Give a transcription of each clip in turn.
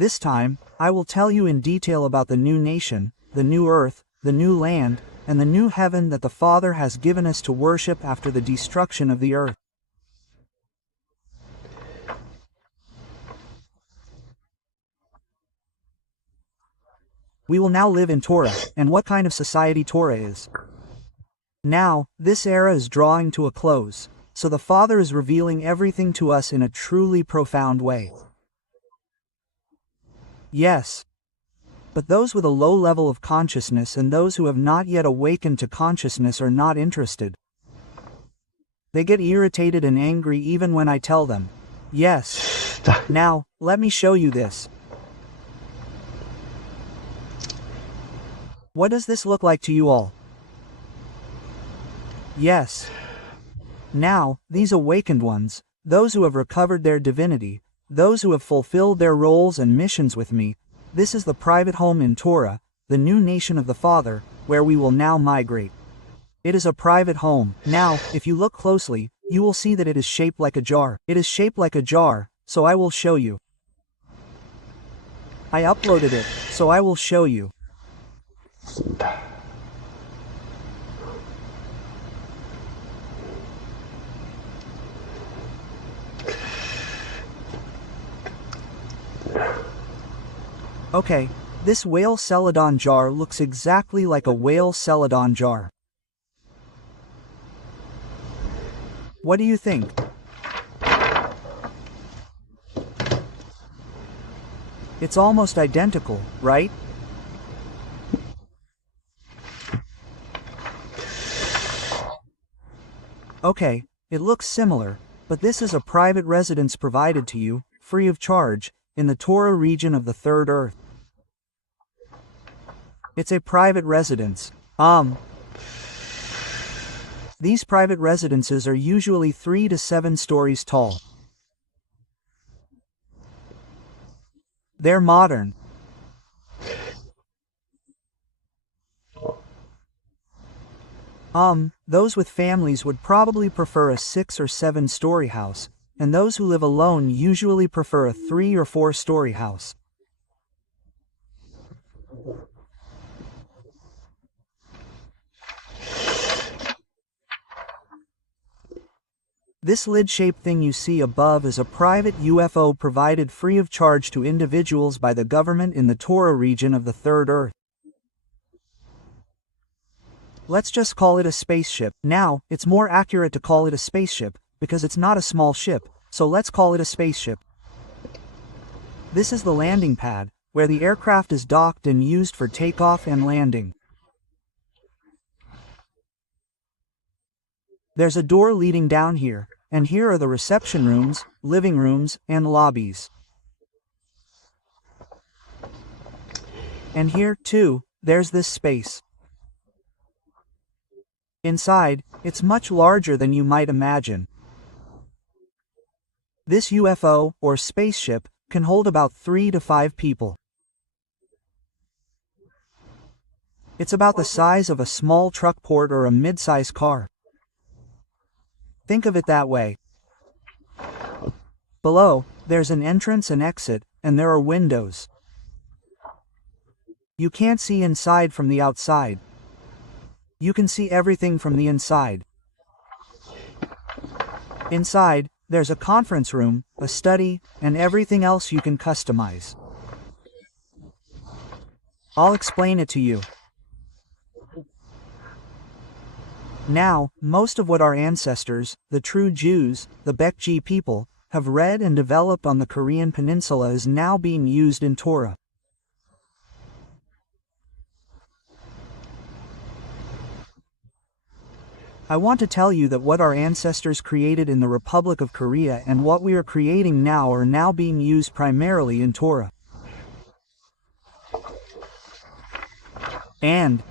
This time, I will tell you in detail about the new nation, the new earth, the new land, and the new heaven that the Father has given us to worship after the destruction of the earth. We will now live in Torah, and what kind of society Torah is. Now, this era is drawing to a close, so the Father is revealing everything to us in a truly profound way. Yes. But those with a low level of consciousness and those who have not yet awakened to consciousness are not interested. They get irritated and angry even when I tell them, yes. Now, let me show you this. What does this look like to you all? Yes. Now, these awakened ones, those who have recovered their divinity, those who have fulfilled their roles and missions with me, this is the private home in Torah, the new nation of the Father, where we will now migrate. It is a private home. Now, if you look closely, you will see that it is shaped like a jar. It is shaped like a jar, so I will show you. I uploaded it, so I will show you. Okay, this whale celadon jar looks exactly like a whale celadon jar. What do you think? It's almost identical, right? Okay, it looks similar, but this is a private residence provided to you, free of charge, in the Torah region of the third earth. It's a private residence. These private residences are usually 3 to 7 stories tall. They're modern. Those with families would probably prefer a 6 or 7 story house, and those who live alone usually prefer a 3 or 4 story house. This lid-shaped thing you see above is a private UFO provided free of charge to individuals by the government in the Torah region of the third earth. Let's just call it a spaceship. Now, it's more accurate to call it a spaceship, because it's not a small ship, so let's call it a spaceship. This is the landing pad, where the aircraft is docked and used for takeoff and landing. There's a door leading down here, and here are the reception rooms, living rooms, and lobbies. And here, too, there's this space. Inside, it's much larger than you might imagine. This UFO, or spaceship, can hold about 3 to 5 people. It's about the size of a small truck port or a mid-size car. Think of it that way. Below, there's an entrance and exit, and there are windows. You can't see inside from the outside. You can see everything from the inside. Inside, there's a conference room, a study, and everything else you can customize. I'll explain it to you. Now, most of what our ancestors, the true Jews, the Bekji people, have read and developed on the Korean peninsula is now being used in Torah. I want to tell you that what our ancestors created in the Republic of Korea and what we are creating now are now being used primarily in Torah. And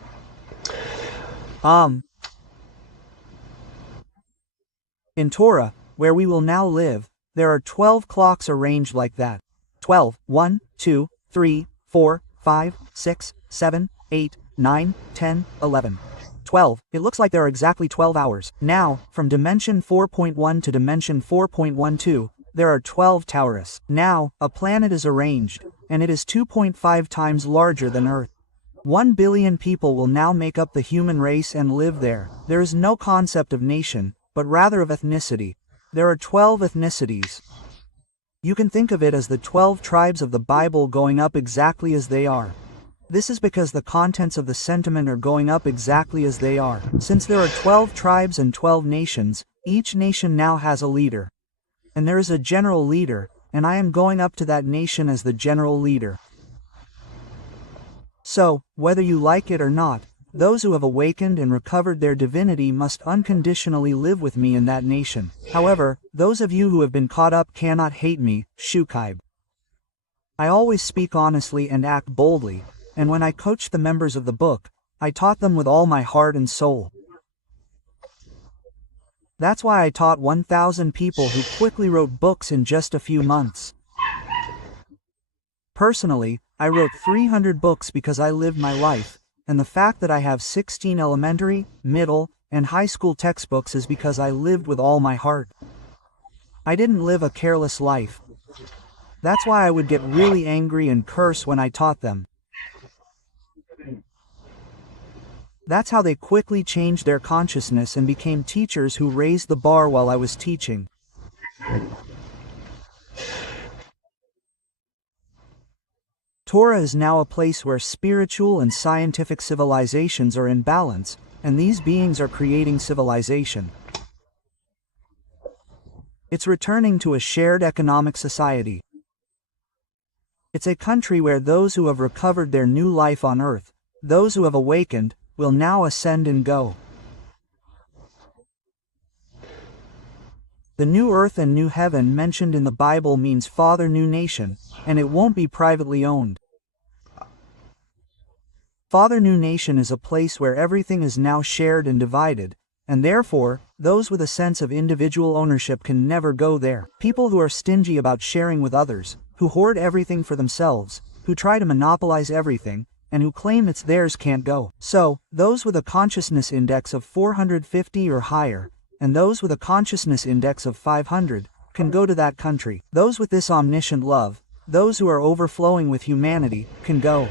in Torah, where we will now live, there are 12 clocks arranged like that. 12, 1, 2, 3, 4, 5, 6, 7, 8, 9, 10, 11. 12. It looks like there are exactly 12 hours. Now, from dimension 4.1 to dimension 4.12, there are 12 Taurus. Now, a planet is arranged, and it is 2.5 times larger than Earth. 1 billion people will now make up the human race and live there. There is no concept of nation, but rather of ethnicity. There are 12 ethnicities. You can think of it as the 12 tribes of the Bible going up exactly as they are. This is because the contents of the sentiment are going up exactly as they are. Since there are 12 tribes and 12 nations, each nation now has a leader. And there is a general leader, and I am going up to that nation as the general leader. So, whether you like it or not, those who have awakened and recovered their divinity must unconditionally live with me in that nation. However, those of you who have been caught up cannot hate me, Shukaib. I always speak honestly and act boldly, and when I coached the members of the book, I taught them with all my heart and soul. That's why I taught 1,000 people who quickly wrote books in just a few months. Personally, I wrote 300 books because I lived my life, and the fact that I have 16 elementary, middle, and high school textbooks is because I lived with all my heart. I didn't live a careless life. That's why I would get really angry and curse when I taught them. That's how they quickly changed their consciousness and became teachers who raised the bar while I was teaching. Torah is now a place where spiritual and scientific civilizations are in balance, and these beings are creating civilization. It's returning to a shared economic society. It's a country where those who have recovered their new life on earth, those who have awakened, will now ascend and go. The new earth and new heaven mentioned in the Bible means Father New Nation, and it won't be privately owned. Father New Nation is a place where everything is now shared and divided, and therefore, those with a sense of individual ownership can never go there. People who are stingy about sharing with others, who hoard everything for themselves, who try to monopolize everything, and who claim it's theirs can't go. So, those with a consciousness index of 450 or higher, and those with a consciousness index of 500, can go to that country. Those with this omniscient love, those who are overflowing with humanity, can go.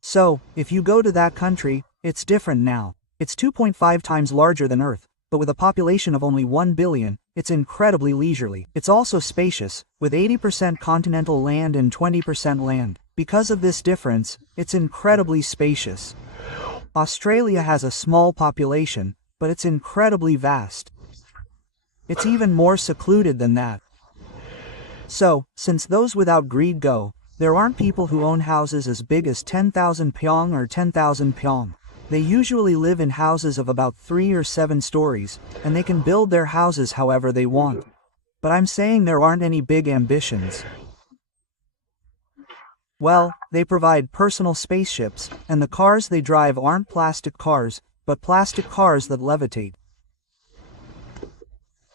So, if you go to that country, it's different now. It's 2.5 times larger than Earth, but with a population of only 1 billion, it's incredibly leisurely. It's also spacious, with 80% continental land and 20% land. Because of this difference, it's incredibly spacious. Australia has a small population, but it's incredibly vast. It's even more secluded than that. So, since those without greed go, there aren't people who own houses as big as 10,000 pyong or 10,000 pyong. They usually live in houses of about 3 or 7 stories, and they can build their houses however they want. But I'm saying there aren't any big ambitions. Well, they provide personal spaceships, and the cars they drive aren't plastic cars, but plastic cars that levitate.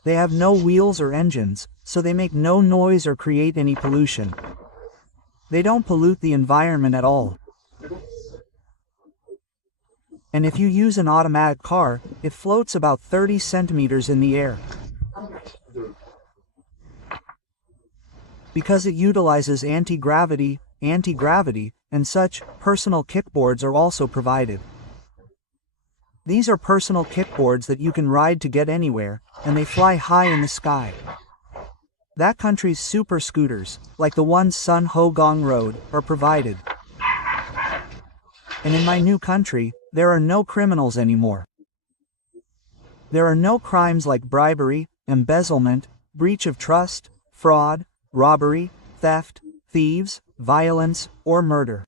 They have no wheels or engines, so they make no noise or create any pollution. They don't pollute the environment at all. And if you use an automatic car, it floats about 30 centimeters in the air. Because it utilizes anti-gravity, and such, personal kickboards are also provided. These are personal kickboards that you can ride to get anywhere, and they fly high in the sky. That country's super scooters, like the ones Sun Ho Gong rode, are provided. And in my new country, there are no criminals anymore. There are no crimes like bribery, embezzlement, breach of trust, fraud, robbery, theft, thieves, violence, or murder.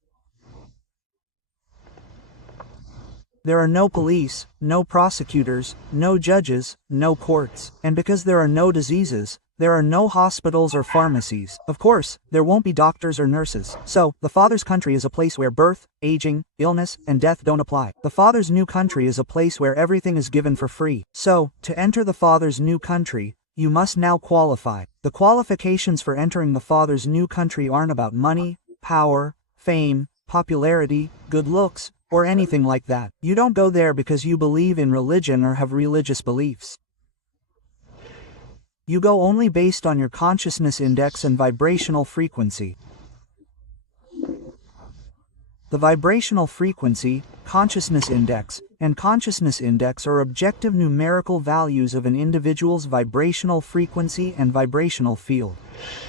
There are no police, no prosecutors, no judges, no courts. And because there are no diseases, there are no hospitals or pharmacies. Of course, there won't be doctors or nurses. So, the Father's country is a place where birth, aging, illness, and death don't apply. The Father's new country is a place where everything is given for free. So, to enter the Father's new country, you must now qualify. The qualifications for entering the Father's new country aren't about money, power, fame, popularity, good looks, or anything like that. You don't go there because you believe in religion or have religious beliefs. You go only based on your consciousness index and vibrational frequency. The vibrational frequency, consciousness index, and consciousness index are objective numerical values of an individual's vibrational frequency and vibrational field.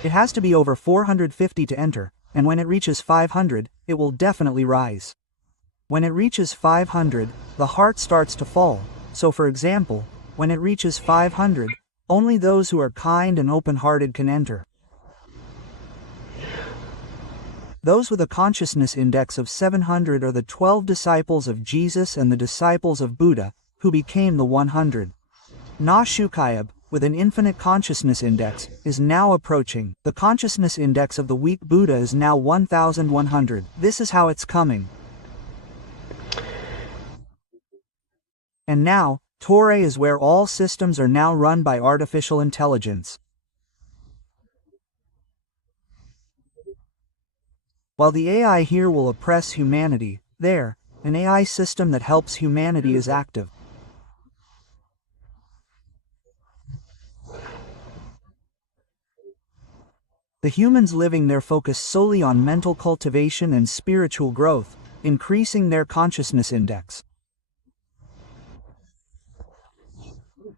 It has to be over 450 to enter, and when it reaches 500, it will definitely rise. When it reaches 500, the heart starts to fall, so for example, when it reaches 500, only those who are kind and open-hearted can enter. Those with a consciousness index of 700 are the 12 disciples of Jesus and the disciples of Buddha, who became the 100. Na Shukayab, with an infinite consciousness index, is now approaching. The consciousness index of the weak Buddha is now 1100. This is how it's coming. And now, Torah is where all systems are now run by artificial intelligence. While the AI here will oppress humanity, there, an AI system that helps humanity is active. The humans living there focus solely on mental cultivation and spiritual growth, increasing their consciousness index.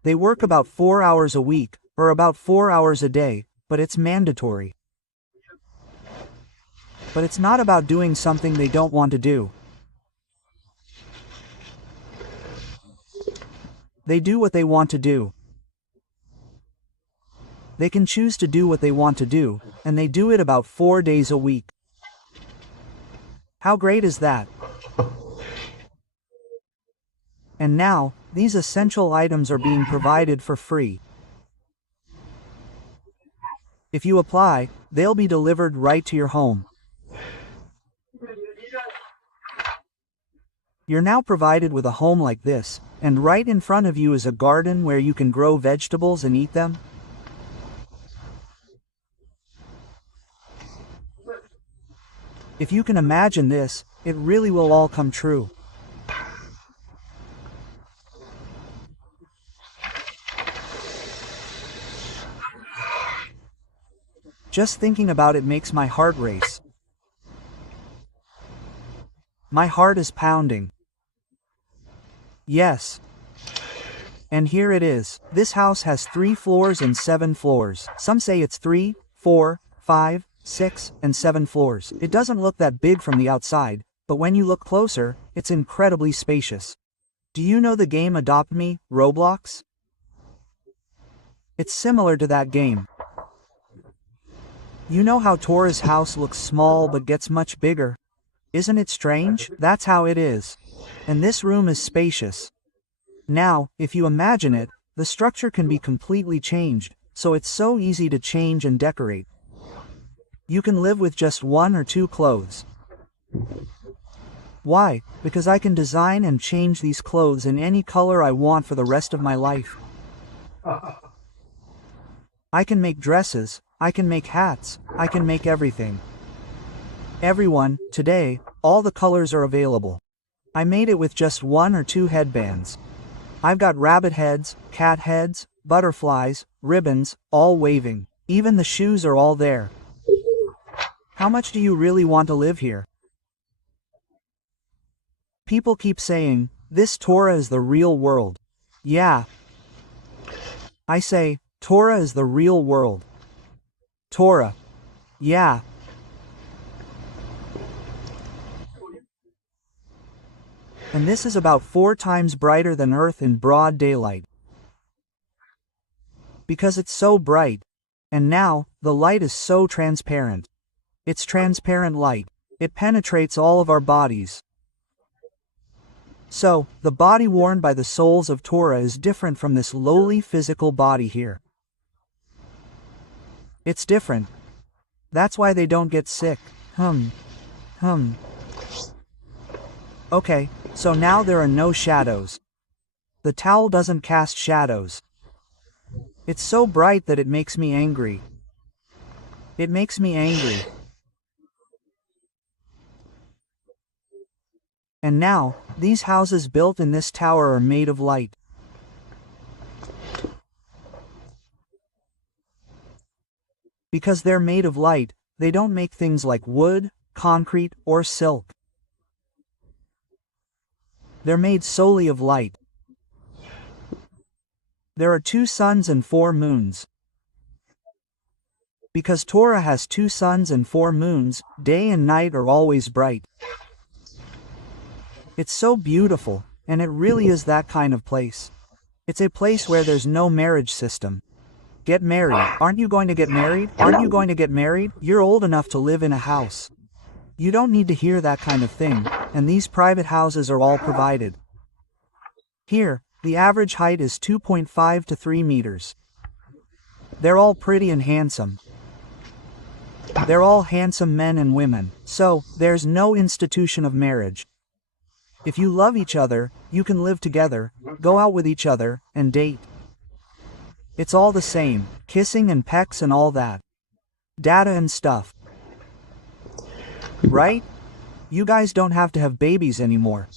They work about 4 hours a week, or about 4 hours a day, but it's mandatory. But it's not about doing something they don't want to do. They do what they want to do. They can choose to do what they want to do, and they do it about 4 days a week. How great is that? And now, these essential items are being provided for free. If you apply, they'll be delivered right to your home. You're now provided with a home like this, and right in front of you is a garden where you can grow vegetables and eat them. If you can imagine this, it really will all come true. Just thinking about it makes my heart race. My heart is pounding. Yes. And here it is. This house has 3 floors and 7 floors. Some say it's 3, 4, 5, 6, and 7 floors. It doesn't look that big from the outside, but when you look closer, it's incredibly spacious. Do you know the game Adopt Me, Roblox? It's similar to that game. You know how Torah's house looks small but gets much bigger? Isn't it strange? That's how it is. And this room is spacious. Now, if you imagine it, the structure can be completely changed, so it's so easy to change and decorate. You can live with just 1 or 2 clothes. Why? Because I can design and change these clothes in any color I want for the rest of my life. I can make dresses, I can make hats, I can make everything. Everyone, today, all the colors are available. I made it with just 1 or 2 headbands. I've got rabbit heads, cat heads, butterflies, ribbons, all waving. Even the shoes are all there. How much do you really want to live here? People keep saying, this Torah is the real world. Yeah. I say, Torah is the real world. Torah. Yeah. And this is about 4 times brighter than Earth in broad daylight. Because it's so bright. And now, the light is so transparent. It's transparent light. It penetrates all of our bodies. So, the body worn by the souls of Torah is different from this lowly physical body here. It's different. That's why they don't get sick. Okay, so now there are no shadows. The towel doesn't cast shadows. It's so bright that it makes me angry. It makes me angry. And now, these houses built in this tower are made of light. Because they're made of light, they don't make things like wood, concrete, or silk. They're made solely of light. There are 2 suns and 4 moons. Because Torah has 2 suns and 4 moons, day and night are always bright. It's so beautiful, and it really is that kind of place. It's a place where there's no marriage system. Get married. Aren't you going to get married? Aren't you going to get married? You're old enough to live in a house. You don't need to hear that kind of thing, and these private houses are all provided. Here, the average height is 2.5 to 3 meters. They're all pretty and handsome. They're all handsome men and women, so there's no institution of marriage. If you love each other, you can live together, go out with each other, and date. It's all the same, kissing and pecks and all that. Data and stuff. Right? You guys don't have to have babies anymore.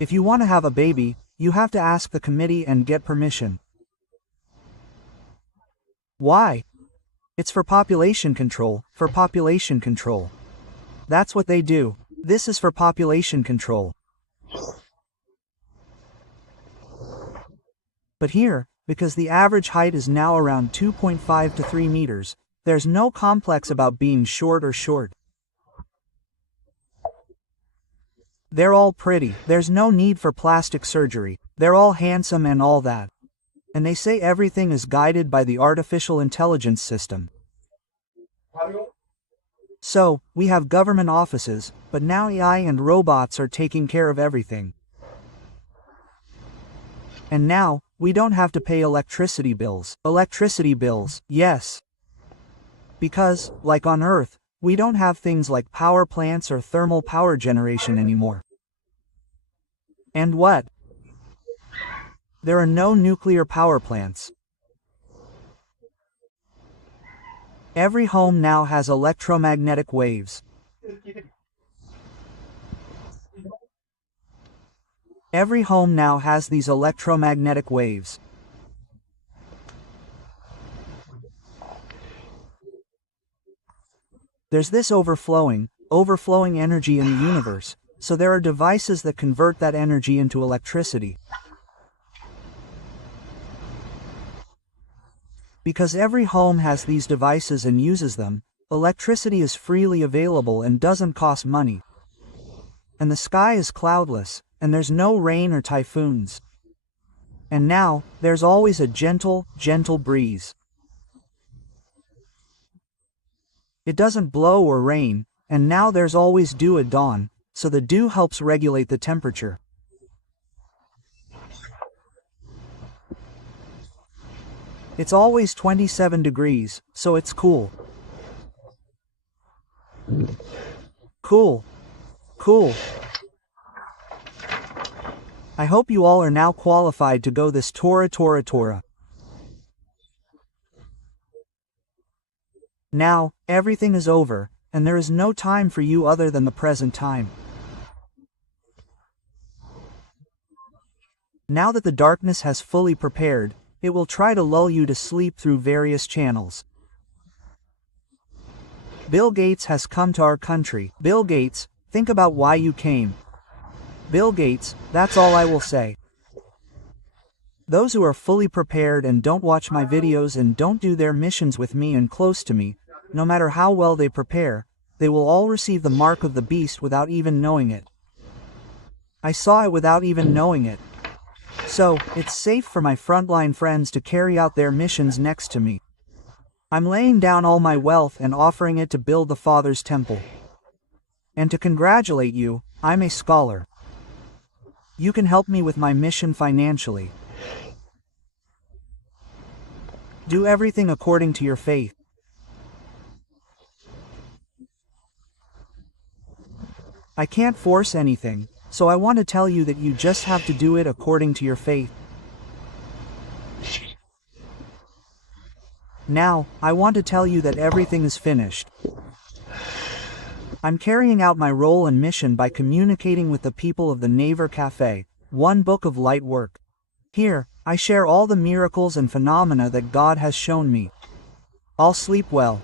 If you want to have a baby, you have to ask the committee and get permission. Why? It's for population control, for population control. That's what they do. This is for population control. But here, because the average height is now around 2.5 to 3 meters, there's no complex about being short or short. They're all pretty, there's no need for plastic surgery, they're all handsome and all that. And they say everything is guided by the artificial intelligence system. So, we have government offices, but now AI and robots are taking care of everything. And now, we don't have to pay electricity bills. Electricity bills, yes. Because, like on Earth, we don't have things like power plants or thermal power generation anymore. And what? There are no nuclear power plants. Every home now has electromagnetic waves. Every home now has these electromagnetic waves. There's this overflowing energy in the universe, so there are devices that convert that energy into electricity. Because every home has these devices and uses them, electricity is freely available and doesn't cost money. And the sky is cloudless, and there's no rain or typhoons. And now, there's always a gentle breeze. It doesn't blow or rain, and now there's always dew at dawn, so the dew helps regulate the temperature. It's always 27 degrees, so it's cool. Cool. Cool. I hope you all are now qualified to go this Torah. Now, everything is over, and there is no time for you other than the present time. Now that the darkness has fully prepared, it will try to lull you to sleep through various channels. Bill Gates has come to our country. Bill Gates, think about why you came. Bill Gates, that's all I will say. Those who are fully prepared and don't watch my videos and don't do their missions with me and close to me, no matter how well they prepare, they will all receive the mark of the beast without even knowing it. I saw it without even knowing it. So, it's safe for my frontline friends to carry out their missions next to me. I'm laying down all my wealth and offering it to build the Father's temple. And to congratulate you, I'm a scholar. You can help me with my mission financially. Do everything according to your faith. I can't force anything, so I want to tell you that you just have to do it according to your faith. Now, I want to tell you that everything is finished. I'm carrying out my role and mission by communicating with the people of the Naver Cafe, one book of light work. Here, I share all the miracles and phenomena that God has shown me. I'll sleep well.